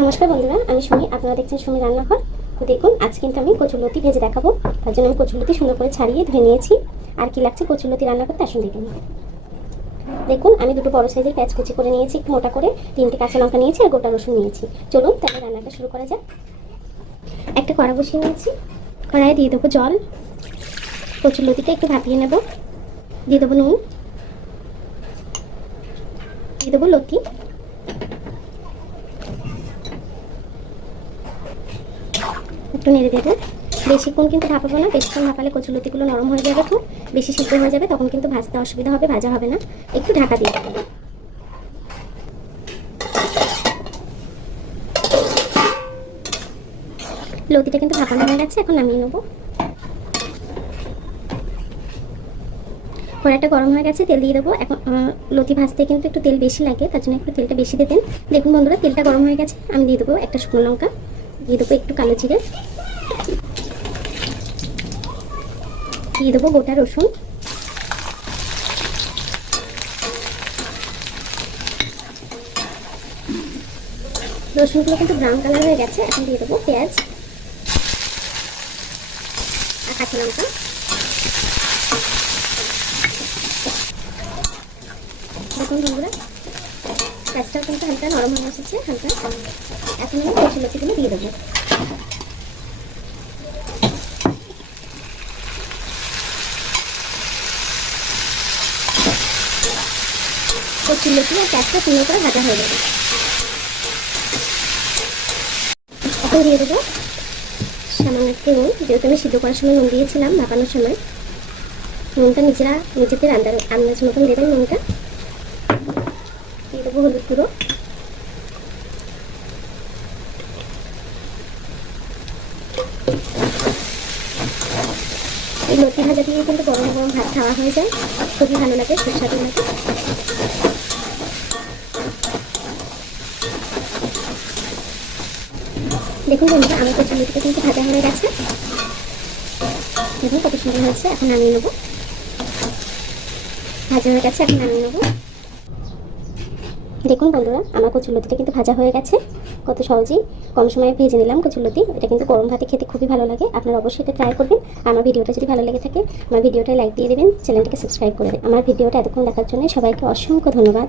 নমস্কার বন্ধুরা, আমি সুমি। আপনারা দেখছেন সুমি রান্নাঘর। তো দেখুন, আজ কিন্তু আমি কচুরলতি ভেজে দেখাবো। তার জন্য আমি কচুরলতি সুন্দর করে ছাড়িয়ে ধুয়ে নিয়েছি। আর কি লাগছে কচুরলতি রান্না করতে, আসুন দেখুন। দেখুন, আমি দুটো বড় সাইজের পেঁয়াজ কুচি করে নিয়েছি একটু মোটা করে, 3টে কাঁচা লঙ্কা নিয়েছি আর গোটা রসুন নিয়েছি। চলুন তাহলে রান্নাটা শুরু করা যাক। একটা কড়া বসিয়ে নিয়েছি, কড়াইয়ে দিয়ে দেবো জল। কচুরলতিটা একটু ভাপিয়ে নেব। দিয়ে দেবো নুন, দিয়ে দেবো লতি, একটু নেড়ে দেবো। বেশিক্ষণ কিন্তু ভাপাবো না, বেশিক্ষণ ভাপালে কচুরলতিগুলো নরম হয়ে যাবে, খুব বেশি সিদ্ধ হয়ে যাবে, তখন কিন্তু ভাজতে অসুবিধা হবে, ভাজা হবে না। একটু ঢাকা দিয়ে দেবো। লতিটা কিন্তু ভাপানো হয়ে গেছে, এখন নামিয়ে নেবো। কড়াইটা গরম হয়ে গেছে, তেল দিয়ে দেবো। এখন লতি ভাজতে কিন্তু একটু তেল বেশি লাগে, তার জন্য একটু তেলটা বেশি দেবেন। দেখুন বন্ধুরা, তেলটা গরম হয়ে গেছে, আমি দিয়ে দেবো একটা শুকনো লঙ্কা, দিয়ে দেবো একটু কালো জিরে, দিয়ে দেবো গোটা রসুন, রসুনগুলো কিন্তু ব্রাউন কালার হয়ে গেছে। এখন দিয়ে দেবো পেঁয়াজ আর কাঁচা লঙ্কা। দেখুন বন্ধুরা, পেঁয়াজটাও কিন্তু হালকা নরম হয়ে এসেছে, হালকা। এখন আমি কচুরলতিগুলো দিয়ে দেবো। কচুরলতি আর পেঁয়াজটা সুন্দর করে ভাজা হয়ে যাবে। এখন দিয়ে দেবো সামান্য একটু নুন, যেহেতু আমি সিদ্ধ করার সময় নুন দিয়েছিলাম, ভাপানোর সময়। নুনটা নিজেদের আন্দাজ মতন দেবেন নুনটা। দিয়ে দেবো হলুদ গুঁড়ো, এই লতি ভাজা দিয়ে কিন্তু গরম গরম ভাত খাওয়া হয়ে যায়, খুবই ভালো লাগে, সুস্বাদু লাগে। দেখুন বন্ধুরা, আমার কচুরলতিটা কিন্তু ভাজা হয়ে গেছে। দেখুন কত সুন্দর হয়েছে। এখন নামিয়ে নেবো। ভাজা হয়ে গেছে, এখন নামিয়ে নেবো। দেখুন বন্ধুরা, আমার কচুরলতিটা কিন্তু ভাজা হয়ে গেছে। কত সহজেই কম সময়ে ভেজে নিলাম কচুরলতি। এটা কিন্তু গরম ভাতে খেতে খুবই ভালো লাগে। আপনারা অবশ্যই এটা ট্রাই করবেন। আমার ভিডিওটা যদি ভালো লেগে থাকে, আমার ভিডিওটা লাইক দিয়ে দেবেন, চ্যানেলটিকে সাবস্ক্রাইব করে দেবেন। আমার ভিডিওটা এতক্ষণ দেখার জন্য সবাইকে অসংখ্য ধন্যবাদ।